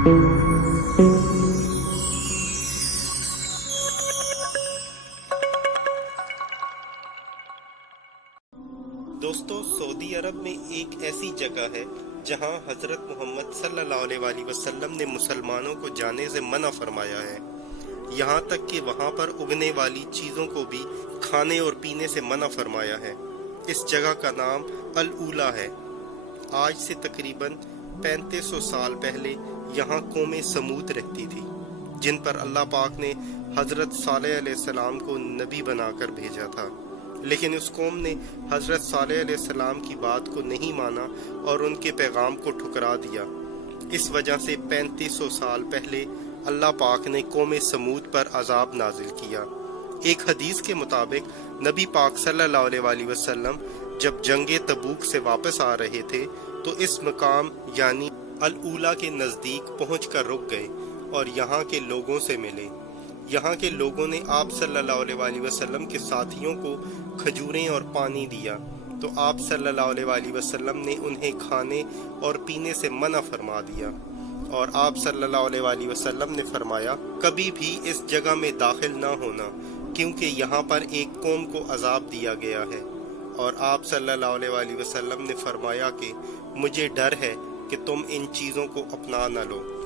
دوستو، سعودی عرب میں ایک ایسی جگہ ہے جہاں حضرت محمد صلی اللہ علیہ وسلم نے مسلمانوں کو جانے سے منع فرمایا ہے، یہاں تک کہ وہاں پر اگنے والی چیزوں کو بھی کھانے اور پینے سے منع فرمایا ہے۔ اس جگہ کا نام الاولیٰ ہے۔ آج سے تقریباً 3500 سال پہلے یہاں قوم سمود رہتی تھی، جن پر اللہ پاک نے حضرت صالح علیہ السلام کو نبی بنا کر بھیجا تھا، لیکن اس قوم نے حضرت صالح علیہ السلام کی بات کو نہیں مانا اور ان کے پیغام کو ٹھکرا دیا۔ اس وجہ سے 3500 سال پہلے اللہ پاک نے قوم سمود پر عذاب نازل کیا۔ ایک حدیث کے مطابق نبی پاک صلی اللہ علیہ وسلم جب جنگ تبوک سے واپس آ رہے تھے تو اس مقام یعنی الاولیٰ کے نزدیک پہنچ کر رک گئے اور یہاں کے لوگوں سے ملے۔ یہاں کے لوگوں نے آپ صلی اللہ علیہ وسلم کے ساتھیوں کو کھجوریں اور پانی دیا تو آپ صلی اللہ علیہ وسلم نے انہیں کھانے اور پینے سے منع فرما دیا، اور آپ صلی اللہ علیہ وسلم نے فرمایا کبھی بھی اس جگہ میں داخل نہ ہونا، کیونکہ یہاں پر ایک قوم کو عذاب دیا گیا ہے۔ اور آپ صلی اللہ علیہ وسلم نے فرمایا کہ مجھے ڈر ہے کہ تم ان چیزوں کو اپنا نہ لو۔